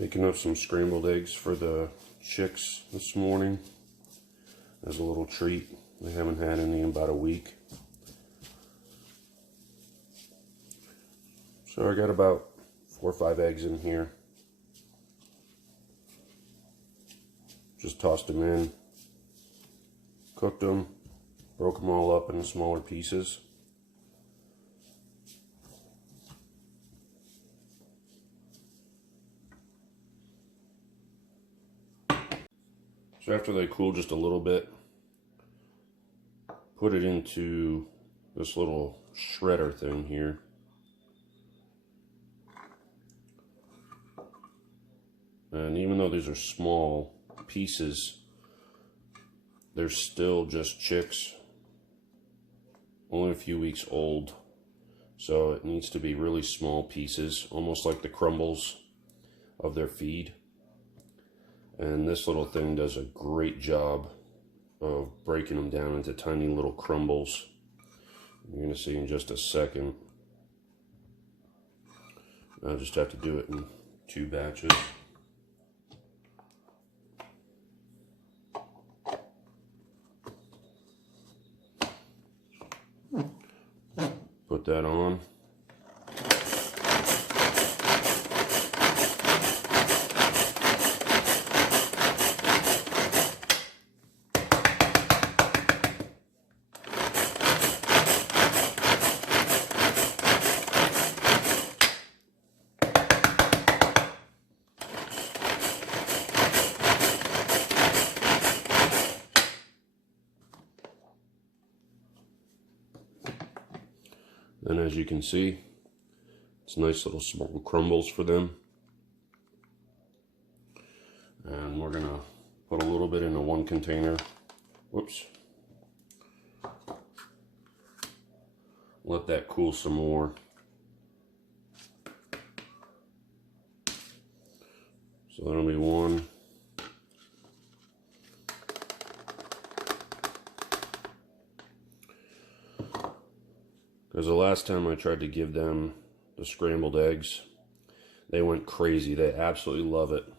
Making up some scrambled eggs for the chicks this morning as a little treat. They haven't had any in about a week. So I got about 4 or 5 eggs in here. Just tossed them in, cooked them, broke them all up into smaller pieces. So after they cool just a little bit, put it into this little shredder thing here. And even though these are small pieces, they're still just chicks, only a few weeks old. So it needs to be really small pieces, almost like the crumbles of their feed. And this little thing does a great job of breaking them down into tiny little crumbles. You're going to see in just a second. I'll just have to do it in 2 batches. Put that on. And as you can see, it's nice little small crumbles for them. And we're gonna put a little bit into one container. Whoops. Let that cool some more. So that'll be one. Because the last time I tried to give them the scrambled eggs, they went crazy. They absolutely love it.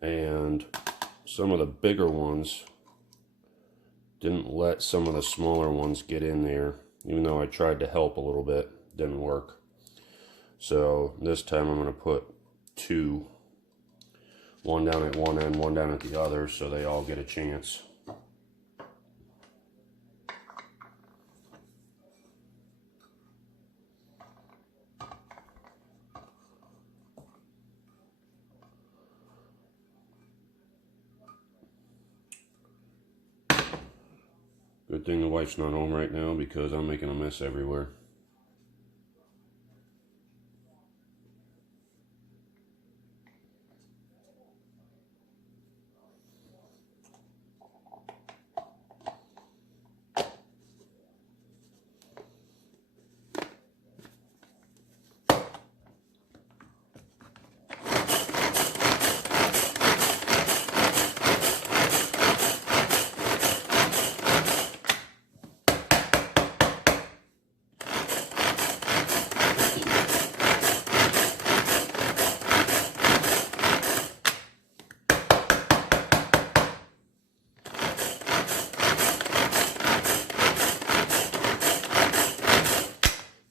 And some of the bigger ones didn't let some of the smaller ones get in there. Even though I tried to help a little bit, didn't work. So this time I'm going to put 2. One down at one end, one down at the other, so they all get a chance. Good thing the wife's not home right now because I'm making a mess everywhere.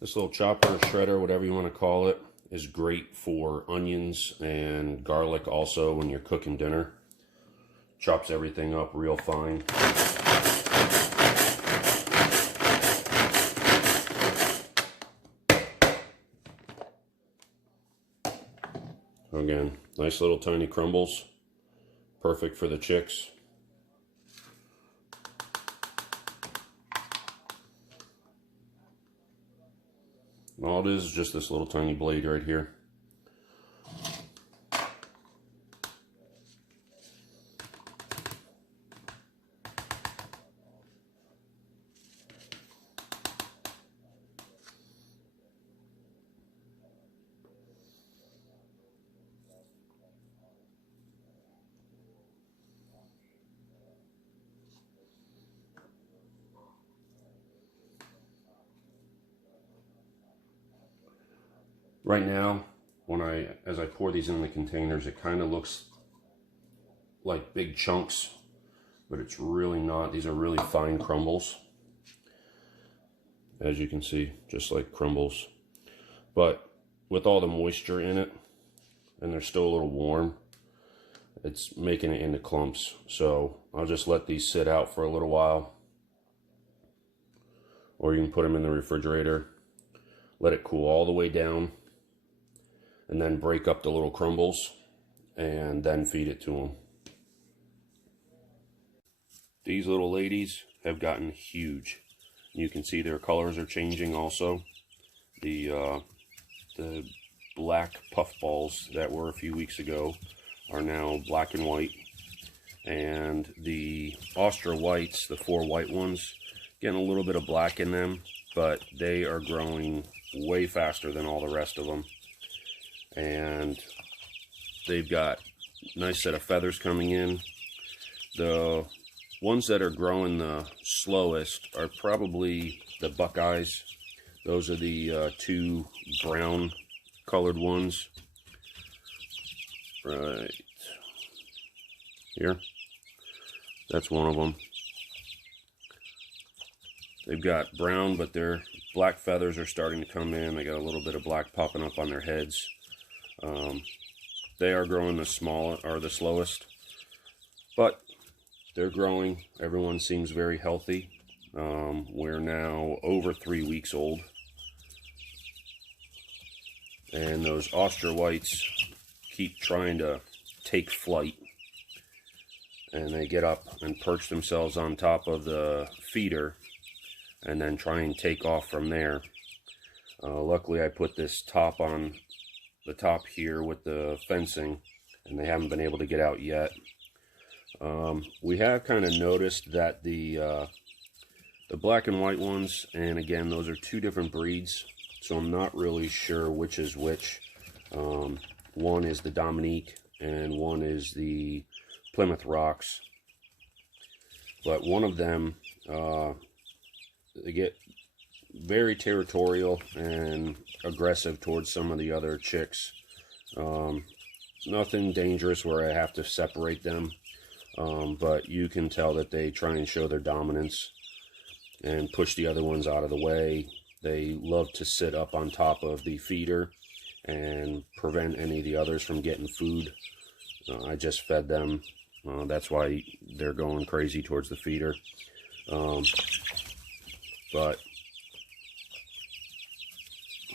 This little chopper, shredder, whatever you want to call it, is great for onions and garlic also when you're cooking dinner. Chops everything up real fine. Again, nice little tiny crumbles. Perfect for the chicks. All it is just this little tiny blade right here. Right now, as I pour these in the containers, it kind of looks like big chunks, but it's really not. These are really fine crumbles, as you can see, just like crumbles. But with all the moisture in it, and they're still a little warm, it's making it into clumps. So I'll just let these sit out for a little while, or you can put them in the refrigerator, let it cool all the way down, and then break up the little crumbles and then feed it to them. These little ladies have gotten huge. You can see their colors are changing also. The black puffballs that were a few weeks ago are now black and white. And the Austria whites, the 4 white ones, getting a little bit of black in them, but they are growing way faster than all the rest of them. And they've got a nice set of feathers coming in. The ones that are growing the slowest are probably the Buckeyes. Those are the 2 brown colored ones. Right here. That's one of them. They've got brown, but their black feathers are starting to come in. They got a little bit of black popping up on their heads. They are growing the slowest, but they're growing. Everyone seems very healthy. We're now over 3 weeks old, and those Austria whites keep trying to take flight, and they get up and perch themselves on top of the feeder and then try and take off from there. Luckily I put this top on the top here with the fencing, and they haven't been able to get out yet. We have kind of noticed that the black and white ones, and again, those are 2 different breeds, so I'm not really sure which is which. One is the Dominique and one is the Plymouth Rocks. But one of them, they get very territorial and aggressive towards some of the other chicks. Nothing dangerous where I have to separate them, but you can tell that they try and show their dominance and push the other ones out of the way. They love to sit up on top of the feeder and prevent any of the others from getting food. I just fed them. That's why they're going crazy towards the feeder. But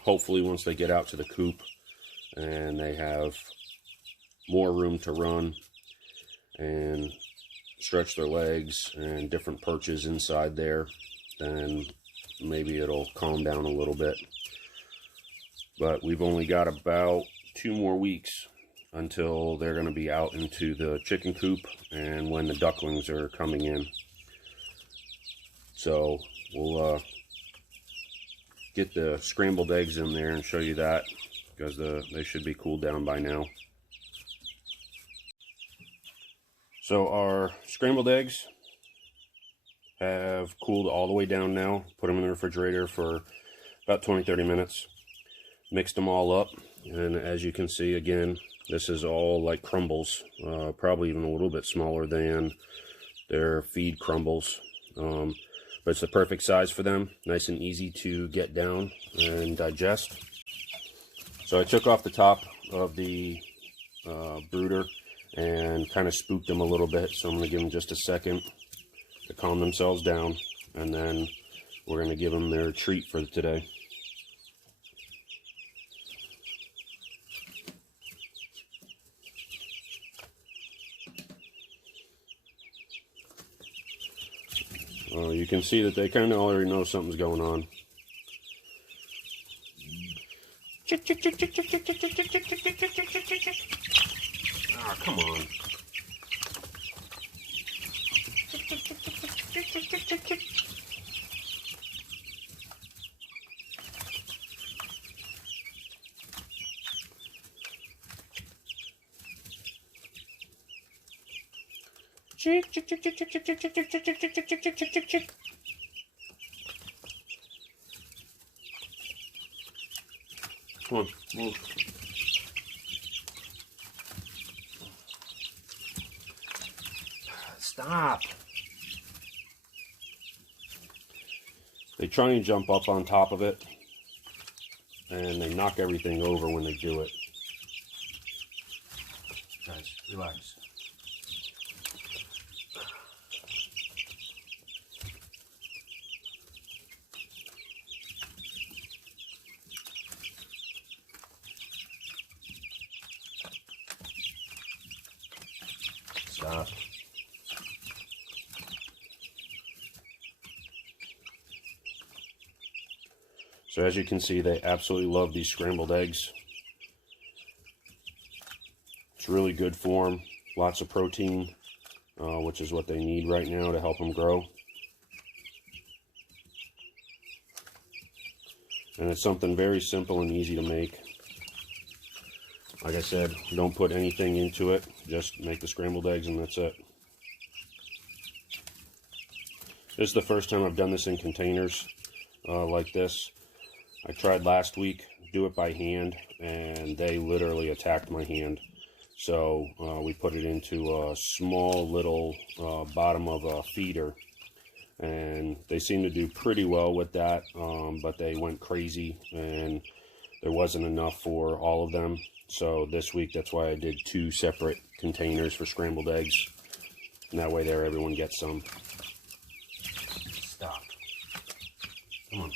hopefully once they get out to the coop and they have more room to run and stretch their legs and different perches inside there, then maybe it'll calm down a little bit. But we've only got about 2 more weeks until they're going to be out into the chicken coop and when the ducklings are coming in. So we'll get the scrambled eggs in there and show you that, because they should be cooled down by now. So our scrambled eggs have cooled all the way down now. Put them in the refrigerator for about 20-30 minutes. Mixed them all up, and as you can see, again, this is all like crumbles, probably even a little bit smaller than their feed crumbles. But it's the perfect size for them, nice and easy to get down and digest. So I took off the top of the brooder and kind of spooked them a little bit, so I'm going to give them just a second to calm themselves down, and then we're going to give them their treat for today. You can see that they kind of already know something's going on. Ah, come on. Come on, move. Stop. They try and jump up on top of it, and they knock everything over when they do it. Guys, relax. Stop. So as you can see, they absolutely love these scrambled eggs. It's really good for them. Lots of protein, which is what they need right now to help them grow. And it's something very simple and easy to make. Like I said, don't put anything into it. Just make the scrambled eggs and that's it. This is the first time I've done this in containers like this. I tried last week, do it by hand, and they literally attacked my hand. So we put it into a small little bottom of a feeder, and they seemed to do pretty well with that, but they went crazy and there wasn't enough for all of them. So this week, that's why I did 2 separate containers for scrambled eggs, and that way there everyone gets some. Stop. Come on.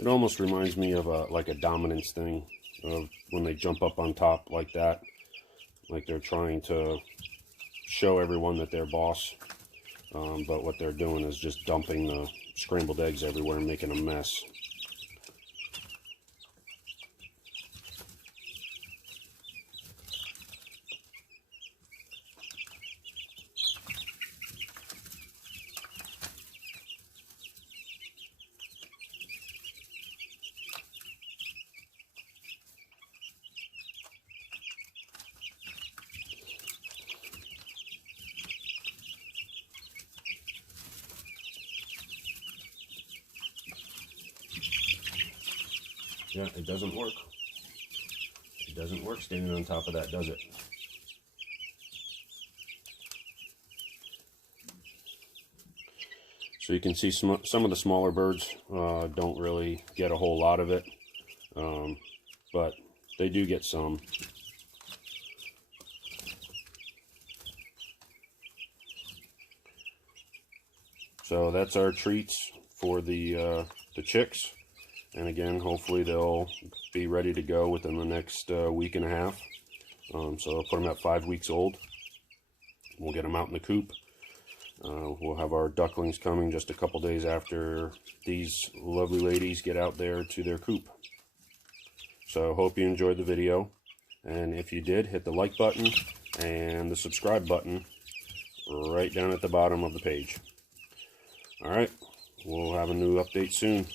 It almost reminds me of like a dominance thing, of when they jump up on top like that, like they're trying to show everyone that they're boss, but what they're doing is just dumping the scrambled eggs everywhere and making a mess. Yeah, it doesn't work. It doesn't work standing on top of that, does it? So you can see some of the smaller birds don't really get a whole lot of it, but they do get some. So that's our treats for the chicks. And again, hopefully they'll be ready to go within the next week and a half. So I'll put them at 5 weeks old. We'll get them out in the coop. We'll have our ducklings coming just a couple days after these lovely ladies get out there to their coop. So hope you enjoyed the video. And if you did, hit the like button and the subscribe button right down at the bottom of the page. Alright, we'll have a new update soon.